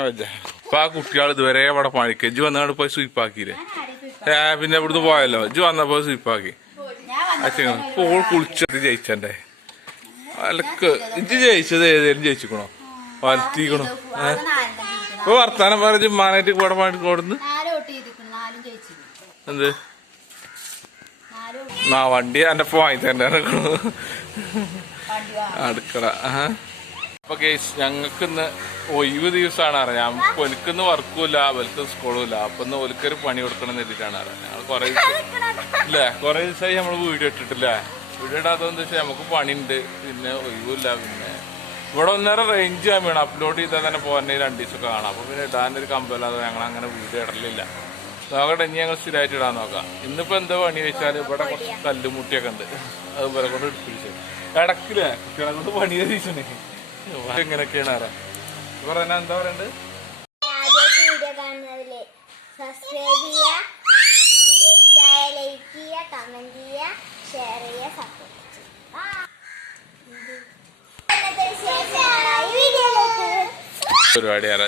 ഇപ്പൊ ആ കുട്ടികൾ ഇതുവരെ അവിടെ പണിക്ക് ജു വന്നാണ് പോയി സ്വീപ്പാക്കിയില്ലേ? ഏ പിന്നെ ഇവിടുന്ന് പോയല്ലോ. ഇജ്ജ് വന്നപ്പോ സ്വീപ്പാക്കി. അച്ഛൻ ഇപ്പോൾ കുളിച്ചത് ജയിച്ചണ്ടേ? അലക്ക്. ഇത് ജയിച്ചത് ഏതേലും ജയിച്ചിക്കണോ? വലത്തിക്കണോ ഏ? വർത്താനം പറഞ്ഞ് മാനായിട്ട് ഇവിടെ പണി കൊടുന്ന് എന്ത്? ആ വണ്ടി എന്റെ വാങ്ങി തന്നെ അടുക്കള. അപ്പൊ കേസ് ഞങ്ങൾക്ക് ഇന്ന് ഒഴിവ് ദിവസമാണ് അറിയാം. ഞാൻ ഒലിക്കുന്ന വർക്കും ഇല്ല സ്കൂളുമില്ല. അപ്പൊ ഒന്ന് ഒലിക്കൊരു പണി കൊടുക്കണം എന്ന് വെച്ചിട്ടാണ് അറിയാം. ഞങ്ങൾ കുറെ ഇല്ലേ? കുറെ ദിവസമായി നമ്മൾ വീഡിയോ ഇട്ടിട്ടില്ല? വീഡിയോ ഇടാത്തതെന്ന് വെച്ചാൽ നമുക്ക് പണിയുണ്ട്. പിന്നെ ഒഴിവില്ല പിന്നെ ഇവിടെ ഒന്നേറെ റേഞ്ച് വേണം അപ്ലോഡ് ചെയ്താൽ തന്നെ പോകാൻ രണ്ട് ദിവസമൊക്കെ കാണാം. അപ്പൊ പിന്നെ ഇടാനൊരു കമ്പല്ലാതെ ഞങ്ങൾ അങ്ങനെ വീഡിയോ ഇടലില്ല. നോക്കട്ടെ ഇനി ഞങ്ങൾ സ്ഥിരമായിട്ട് ഇടാൻ നോക്കാം. ഇന്നിപ്പോ എന്താ പണി വെച്ചാൽ ഇവിടെ കുറച്ച് കല്ലുമുട്ടിയൊക്കെ ഉണ്ട്. അത് ഇവരെ കൊണ്ട് എടുപ്പിച്ചു. ഇടക്കില്ലേ കുട്ടികളെ കൊണ്ട് പണി തരീച്ചണേ എങ്ങനെയൊക്കെയാണ് അറിയാം. പറഞ്ഞ എന്താ പറയണ്ട്? സബ്സ്ക്രൈബ് ചെയ്യുക വീഡിയോ ഇഷ്ടമായ ലൈക്ക് ചെയ്യുക ചെയ്യുക ഷെയർ ചെയ്യുക സപ്പോർട്ട്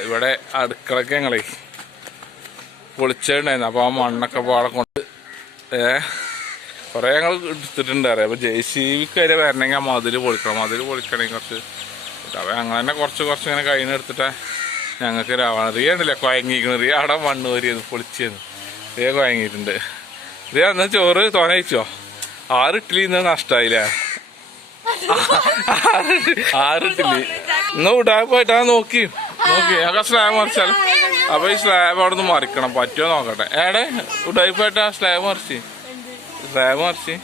ഇവിടെ അടുക്കളക്ക് ഞങ്ങളെ പൊളിച്ചിട്ടുണ്ടായിരുന്നു അപ്പൊ ആ മണ്ണൊക്കെ പാടെ കൊണ്ട് ഏ കൊറേ ഞങ്ങൾ എടുത്തിട്ടുണ്ട്. അറിയാം. അപ്പൊ ജെ സി ബിക്ക് വരെ വരണമെങ്കിൽ ആ മതിൽ പൊളിക്കണം. മതിൽ പൊളിക്കണമെങ്കിൽ കുറച്ച് അപ്പൊ ഞങ്ങൾ തന്നെ കുറച്ച് കുറച്ച് ഇങ്ങനെ കഴിഞ്ഞ് എടുത്തിട്ട് ഞങ്ങൾക്ക് രാവണം റിയ ഉണ്ടല്ലേ കുഴങ്ങിയിരിക്കുന്നു റിയ അവിടെ മണ്ണ് വരിയത് പൊളിച്ചെന്ന്. റിയ കുഴങ്ങിയിട്ടുണ്ട് റിയ എന്നാൽ ചോറ്? തോന കഴിച്ചോ? ആറ് ഇഡ്ഡലി ഇന്ന് നഷ്ടമായില്ലേ ആറ് ഇഡ്ഡലി. ഇന്ന് വിടാൻ പോയിട്ടാ നോക്കി. നോക്കി. ഞങ്ങൾക്ക് സ്ലാബ് മറിച്ചാൽ അപ്പൊ ഈ സ്ലാബ് അവിടെ നിന്ന് മറിക്കണം. പറ്റുമോ നോക്കട്ടെ. ഏടെ ഉടായി പോയിട്ടാ സ്ലാബ് മറിച്ച്. സ്ലാബ് മറിച്ച്.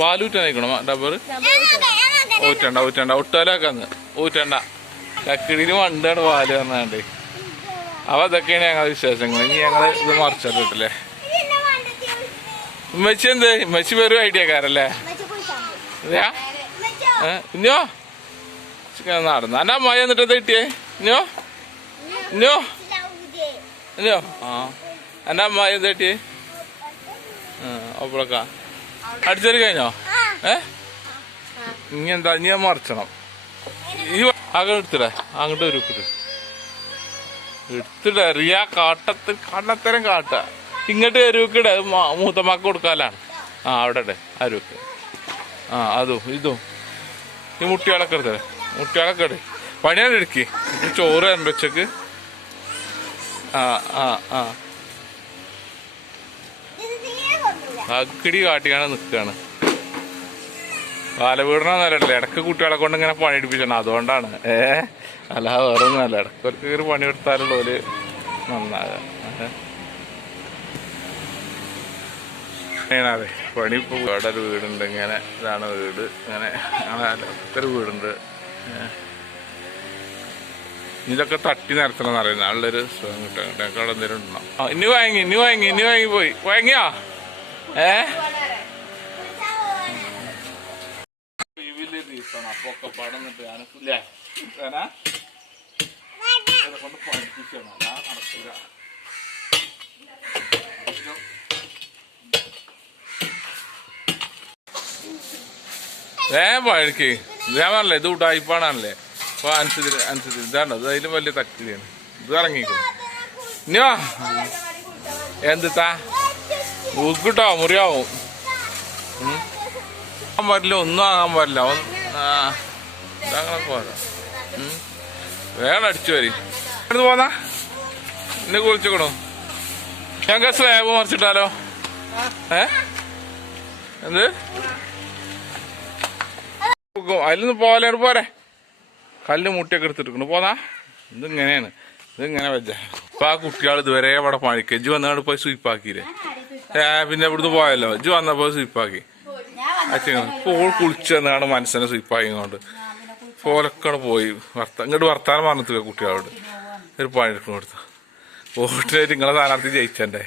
പാലൂറ്റാൻ നിൽക്കണം? ഡബർ ഊറ്റണ്ട ഊറ്റണ്ട. ഒട്ടാലാക്കാന്ന് ഊറ്റണ്ട. ചക്കിടിന് വണ്ടാണ് പാൽ പറഞ്ഞാണ്ട് അപ്പൊ അതൊക്കെയാണ് ഞങ്ങളുടെ വിശേഷങ്ങൾ ഇനി ഞങ്ങൾ ഇത് മറിച്ചിട്ടില്ലേ? ഉമ്മച്ചി എന്ത്? ഉമ്മച്ചി വെറും ഐഡിയക്കാരല്ലേ ഇഞ്ഞോ നടന്നു. അല്ല അമ്മ എന്നിട്ട് എന്താ കിട്ടിയേ? ഇഞ്ഞോ ഇഞ്ഞോ ഇഞ്ഞോ ആ. എന്റെ അമ്മ എന്താ കിട്ടിയേ? ആ അപ്പോഴൊക്ക അടിച്ചേരി കഴിഞ്ഞോ? ഏ? ഇനി എന്താ ഇനി ഞാൻ മറിച്ചണം. ഈ അങ്ങോട്ട് എടുത്തിടേ. അങ്ങോട്ട് ഒരു എടുത്തിട. റിയ കാട്ടത്തിൽ കണ്ണത്തരം കാട്ട. ഇങ്ങോട്ട് എരുക്കിടെ മൂത്തമാക്ക് കൊടുക്കാലാണ്. ആ അവിടെ അരുക്ക് ആ അതും ഇതും. ഈ മുട്ടികളൊക്കെ എടുത്തേ മുട്ടികളൊക്കെ എടു. പണിയാണ് എടുക്കി. ചോറ് തരണ്ട ഉച്ചയ്ക്ക്. ആ ആ ആ. അക്കിടി കാട്ടിയാണ് നിൽക്കുകയാണ് ബാലപീഡനമൊന്നുമല്ലല്ലേ ഇടയ്ക്ക് കുട്ടികളെ കൊണ്ട് ഇങ്ങനെ പണി എടുപ്പിച്ചാണ് അതുകൊണ്ടാണ്. ഏ? അല്ല വേറെ ഒന്നുമല്ല ഇടയ്ക്ക് ഒരു കയറി പണി എടുത്താലുള്ള ഒരു നന്നാകാതെ. പണി ഇപ്പോൾ ഇവിടെ ഒരു വീടുണ്ട് ഇങ്ങനെ ഇതാണ് വീട്. ഇങ്ങനെ ഒരു വീടുണ്ട്. ഇതൊക്കെ തട്ടി നിരത്തണം എന്നറിയുന്ന നല്ലൊരു സുഖം കിട്ടാൻ കിട്ടാൻ. അവിടെ എന്തെങ്കിലും ഉണ്ടോ? ആ, ഇനി വാങ്ങി ഇനി വാങ്ങി ഇനി വാങ്ങി പോയി. വാങ്ങിയോ? ഏ? വലിയ ദിവസമാണ് അപ്പൊ ഒക്കെ പടന്നിട്ട് ഞാനില്ലേ കൊണ്ട് പഠിപ്പിക്കണം. ഞാൻ നടക്കില്ല ഏ പഴക്ക് ഞാൻ ഇത് ഉടായിപ്പാണല്ലേ അപ്പൊ അനുസരിച്ച് അനുസരിച്ച്. ഇതാണോ അതിൽ വലിയ തക്തിയാണ് ഇത് ഇറങ്ങിക്കും. ഇനിയോ എന്തിത്താ ഊക്കിട്ടോ മുറിയാവും. ആകാൻ പറ്റില്ല ഒന്നും ആകാൻ പറ്റില്ല ഒന്ന് ആ പോരാ ഉം. വേഗം അടിച്ചു വരി. എടുത്ത് പോന്നാ? എന്നെ കുളിച്ചോക്കണോ? ഞങ്ങൾക്ക് സ്ലാബ് മറിച്ചിട്ടാലോ? ഏ? എന്ത്? അതിലൊന്ന് പോലെ പോരെ. കല്ല് മുട്ടിയൊക്കെ എടുത്തിട്ട് പോന്നാ? ഇതിങ്ങനെയാണ്. ഇതിങ്ങനെ വെച്ച. ഇപ്പൊ ആ കുട്ടികൾ ഇതുവരെ അവിടെ പണിക്ക്. ഇജ്ജ് വന്നാണ്ട് പോയി സ്വീപ്പാക്കിയില്ലേ ഏ പിന്നെ ഇവിടുന്ന് പോയല്ലോ. ഇജ്ജ് വന്നപ്പോ സ്വീപ്പാക്കി അച്ഛൻ ഇപ്പോൾ കുളിച്ച് എന്നാണ് മനസ്സിനെ സ്വീപ്പാക്കി കൊണ്ട് പോലൊക്കെ പോയി. വർത്ത ഇങ്ങോട്ട് വർത്താനം പറഞ്ഞിട്ട് കുട്ടികളോട്. ഒരു പണി എടുക്കണം കൊടുത്ത. വോട്ടിനായിട്ട് നിങ്ങളെ സ്ഥാനാർത്ഥി ജയിച്ചണ്ടേ?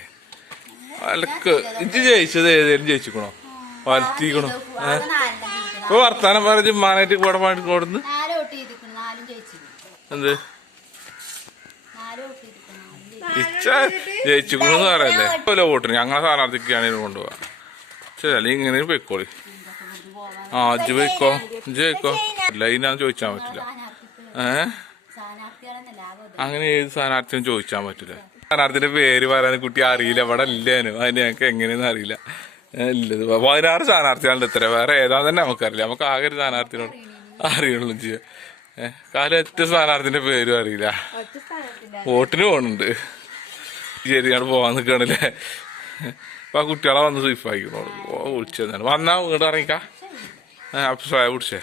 അലക്ക് ഇജ്ജ് ജയിച്ചത് ഏതേലും ജയിച്ചിക്കണോ? വലത്തിക്കണോ ഇപ്പൊ വർത്താനം പറഞ്ഞ് മാനായിട്ട് കൂടെ പണി കൊടുന്ന് എന്ത്. ഇച്ച ജയിച്ചിക്കണെന്ന് പറയല്ലേ? വോട്ടിന് ഞങ്ങളെ സ്ഥാനാർത്ഥിക്കാണെങ്കിലും കൊണ്ടുപോവാ. ശരി അല്ലെങ്കിൽ ഇങ്ങനെ പോയിക്കോളി. ആ അജ് പോയിക്കോ ഇജ്ജ് പോയിക്കോ. ഇല്ല ഇനി ചോദിച്ചാൻ പറ്റില്ല. ലാഭം അങ്ങനെ ഏത് സ്ഥാനാർത്ഥിയും ചോദിച്ചാൻ പറ്റില്ല. സ്ഥാനാർത്ഥിന്റെ പേര് പറയാൻ കുട്ടി അറിയില്ല. ഇവിടെ ഇല്ലേനു അതിന് ഞങ്ങൾക്ക് എങ്ങനെയെന്ന് അറിയില്ല. ഏ, ഇല്ലത് പതിനാറ് സ്ഥാനാർത്ഥികളുണ്ട് ഇത്ര. വേറെ ഏതാ തന്നെ നമുക്കറിയില്ല. നമുക്ക് ആകെ ഒരു സ്ഥാനാർത്ഥിനോട് അറിയുള്ളൂ ചെയ്യ കാലം ഒറ്റ സ്ഥാനാർത്ഥിന്റെ പേരും അറിയില്ല. വോട്ടിന് പോകണുണ്ട് വോട്ടിന് പോണുണ്ട്. ശരിയാണ് പോവാൻ നിൽക്കണില്ലേ അപ്പൊ ആ കുട്ടികളെ വന്ന് സ്വീപ്പ് ആയിക്കണോളൂ ഓ വിളിച്ചതാണ് വന്നാ വീട് ഇറങ്ങിക്കാ. അപ്പം സ്ലാബ് പിടിച്ചേ.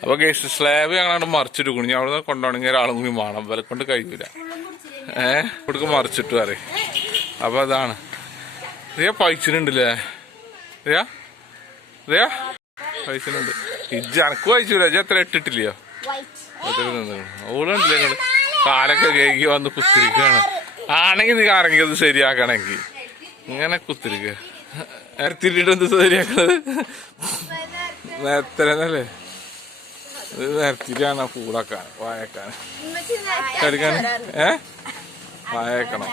അപ്പോൾ കേസ് സ്ലാബ് ഞങ്ങളവിടെ മറിച്ചിട്ട് ഞാൻ അവിടെ കൊണ്ടുപോകണമെങ്കിൽ ഒരാളും കൂടി വേണം. വില കൊണ്ട് കഴിയൂല. ഏഹ് ഇവിടേക്ക് മറിച്ചിട്ട് പറയും. അപ്പം അതാണ്. റിയ പൈച്ചിനുണ്ടല്ലേ? റിയ? റിയ? പൈച്ചിട്ടുണ്ട് ഇജ്ജ് എനക്ക് വായിച്ചില്ല ഇജ്ജ് എത്ര ഇട്ടിട്ടില്ലയോ? ഓടുണ്ടല്ലേ നിങ്ങൾ കാലൊക്കെ കേക്ക് വന്ന് കുത്തിരിക്കുകയാണ് ആണെങ്കിൽ നീ ആരെങ്കിലും അത് ശരിയാക്കണമെങ്കിൽ. ഇങ്ങനെ കുത്തിരിക്ക. നേരത്തിട്ട് എന്ത് ശരിയാക്കണത്? നേരത്തല്ലേ ഇത് നേരത്തിട്ടാണ് കൂടാക്കാൻ വായക്കാൻ കടിക്കാൻ ഏ? വായക്കണം.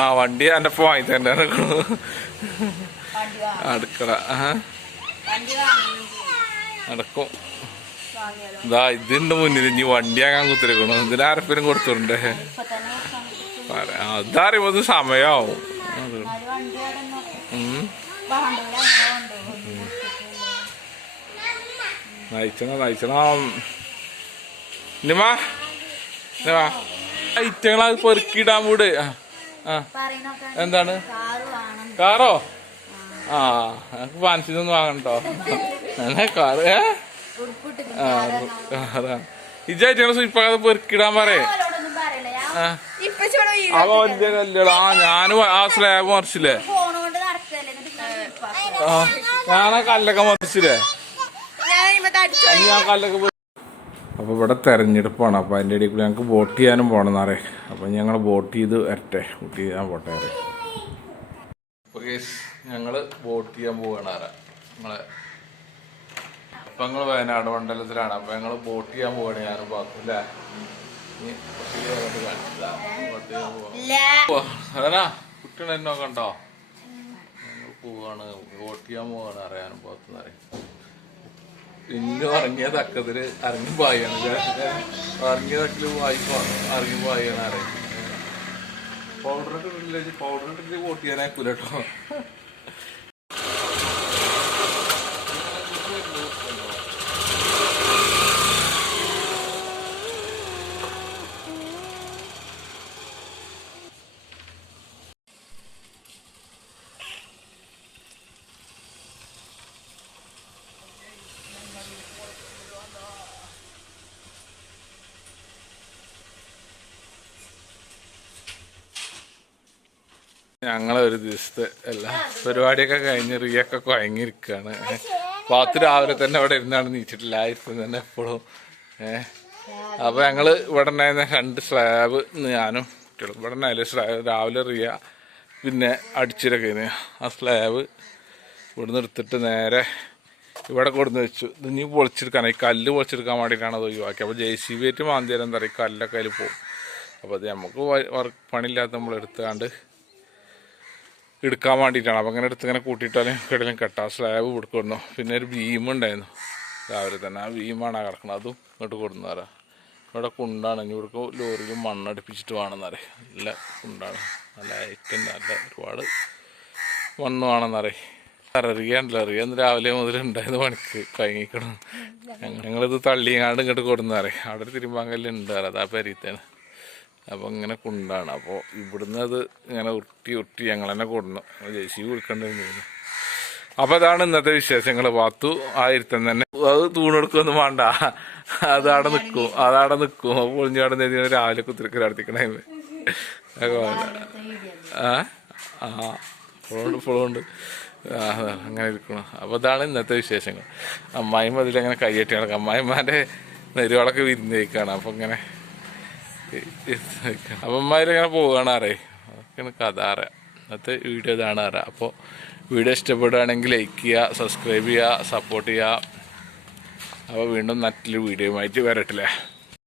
ആ വണ്ടി എന്റെ ഒപ്പം വാങ്ങി തന്നെ അടുക്കള. അടക്കും ഇതാ ഇതിന്റെ മുന്നിൽ ഇനി വണ്ടിയാകാൻ കുത്തിരിക്കണു. ഇതിനാരപ്പേരും കൊടുത്തിട്ടുണ്ടേ? അതറിയുമ്പോ സമയാവും. നയിച്ചണോ നയിച്ചണോ? നിമാ ഐറ്റങ്ങൾ അത് പെറുക്കിയിടാൻ കൂടെ എന്താണ്? കാറ്? ആ എനിക്ക് വാങ്ങണ്ടോ? എന്നാ കാറ്? ഏ? ഉടുപ്പിട്ട് ആ കാറാ ഇജായിട്ടങ്ങൾ സുയിപ്പാകാതെ പെറുക്കിടാൻ പറയേ. ആ. ഇപ്പൊ അവ വലിയ കല്യാണം ആ ഞാനും ആ സ്ലാബ് മറിച്ചില്ലേ. ആ ഞാനാ കല്ലൊക്കെ മറിച്ചില്ലേ? ഞാൻ ഇമ്മത്തെ അടിച്ചു ഞാൻ കല്ലൊക്കെ അപ്പോൾ ഇവിടെ തെരഞ്ഞെടുപ്പാണ്. അപ്പോൾ അതിന്റെ ഇടയിൽ കൂടി ഞങ്ങൾക്ക് വോട്ട് ചെയ്യാനും പോണെന്നറേ അപ്പൊ അപ്പോൾ ഞങ്ങൾ വോട്ട് ചെയ്ത് വരട്ടെ. വോട്ട് ചെയ്യാൻ പോട്ടെ അറേ അപ്പോൾ കേസ് ഞങ്ങൾ വോട്ട് ചെയ്യാൻ പോവുകയാണ് ആരാ? നമ്മളെ അപ്പം ഞങ്ങൾ വയനാട് മണ്ഡലത്തിലാണ്. അപ്പോൾ ഞങ്ങൾ വോട്ട് ചെയ്യാൻ പോവുകയാണ് ഞാനും പാത്തു കണ്ടോ? പോവാണ്. വോട്ട് പോവാണ് അറിയാനും പുറത്തുനിന്ന് അറിയാം. പിന്നെ ഇറങ്ങിയ തക്കത്തിൽ ഇറങ്ങി പായാണ് ഇറങ്ങിയ തക്കിൽ വായിപ്പോ ഇറങ്ങി പായാണ് അറിയാം പൗഡർ ഇട്ടില്ല പൗഡർ ഇട്ടിട്ട് വോട്ട് ചെയ്യാനാക്കൂല ഞങ്ങളെ ഒരു ദിവസത്തെ എല്ലാ പരിപാടിയൊക്കെ കഴിഞ്ഞ് റിയൊക്കെ കുഴങ്ങിയിരിക്കുകയാണ് പാത്ത് രാവിലെ തന്നെ അവിടെ ഇരുന്നാണ് നീച്ചിട്ടില്ല. ഇപ്പം തന്നെ എപ്പോഴും ഏഹ് അപ്പൊ ഞങ്ങൾ ഇവിടെ ഉണ്ടായിരുന്ന രണ്ട് സ്ലാബ് ഞാനും കുട്ടികളും ഇവിടെ ഉണ്ടായില്ല സ്ലാബ് രാവിലെ റിയ പിന്നെ അടിച്ചിരൊക്കെ ആ സ്ലാബ് ഇവിടുന്ന് എടുത്തിട്ട് നേരെ ഇവിടെ കൊടുന്ന് വെച്ചു. ഇത് ഇനി പൊളിച്ചെടുക്കാൻ ഈ കല്ല് പൊളിച്ചെടുക്കാൻ വേണ്ടിയിട്ടാണ് അത് ഒഴിവാക്കി അപ്പോൾ ജെ സി ബി ആയിട്ട് മാന്തിയാലും പറയുക കല്ലൊക്കെ അതിൽ പോകും. അപ്പോൾ അത് നമുക്ക് വർക്ക് പണിയില്ലാത്ത നമ്മൾ എടുത്തുകൊണ്ട് എടുക്കാൻ വേണ്ടിയിട്ടാണ്. അപ്പം അങ്ങനെ എടുത്ത് ഇങ്ങനെ കൂട്ടിയിട്ടാലും കിടലും കെട്ടാം സ്ലാബ് കൊടുക്കുന്നു പിന്നെ ഒരു ഭീമുണ്ടായിരുന്നു രാവിലെ തന്നെ ആ ഭീമാണ് കിടക്കുന്നത് അതും ഇങ്ങോട്ട് കൊടുന്നു പറയാം ഇവിടെ കുണ്ടാണ്. ഇനി ഇവിടേക്ക് ലോറിയിൽ മണ്ണടിപ്പിച്ചിട്ട് വേണമെന്നറിയാം നല്ല കുണ്ടാണ്. നല്ല ഐറ്റം നല്ല ഒരുപാട് മണ്ണ് വേണമെന്നറിയാം അറിയാണ്ടല്ലോ. അറിയാം. ഇന്ന് രാവിലെ മുതൽ ഉണ്ടായത് പണിക്ക് കഴിഞ്ഞിക്കണം ഞങ്ങളിത് തള്ളിയാണ്ട് ഇങ്ങോട്ട് കൊടുന്നു അറിയാം അവിടെ തിരുമ്പാങ്കല്ലുണ്ട് അതാ പെരീത്തേന് അപ്പോൾ ഇങ്ങനെ കൊണ്ടാണ്. അപ്പോൾ ഇവിടുന്ന് അത് ഇങ്ങനെ ഉരുട്ടി ഉരുട്ടി ഞങ്ങൾ തന്നെ കൊണ്ടു ജെ സി വിളിക്കേണ്ടിരുന്നു അപ്പോൾ അതാണ് ഇന്നത്തെ വിശേഷങ്ങൾ. പാത്തു ആയിരുത്തം തന്നെ. അത് തൂണെടുക്കൊന്നും വേണ്ട. അതവിടെ നിൽക്കും. അതവിടെ നിൽക്കും. അപ്പോൾ പൊളിഞ്ഞാടെ നേരി രാവിലെ കുത്തിരിക്കൽ അടുത്തിക്കണേ ആ? ആ. ഫുളുണ്ട് ആ അങ്ങനെ ഇരിക്കണം. അപ്പോൾ അതാണ് ഇന്നത്തെ വിശേഷങ്ങൾ. അമ്മായിമ്മ അതിലങ്ങനെ കയ്യട്ടി നടക്കും. അമ്മായിമാന്റെ നെരുവളൊക്കെ വിരുന്നേക്കാണ് അപ്പോൾ ഇങ്ങനെ അപ്പം അമ്മാരിങ്ങനെ പോവുകയാണ് അറിയാം അതൊക്കെയാണ് കഥ അറിയാം ഇന്നത്തെ വീഡിയോ ഇതാണ് അറിയാം അപ്പോൾ വീഡിയോ ഇഷ്ടപ്പെടുകയാണെങ്കിൽ ലൈക്ക് ചെയ്യുക സബ്സ്ക്രൈബ് ചെയ്യുക സപ്പോർട്ട് ചെയ്യുക. അപ്പോൾ വീണ്ടും നല്ല വീഡിയോ ആയിട്ട് വരട്ടില്ലേ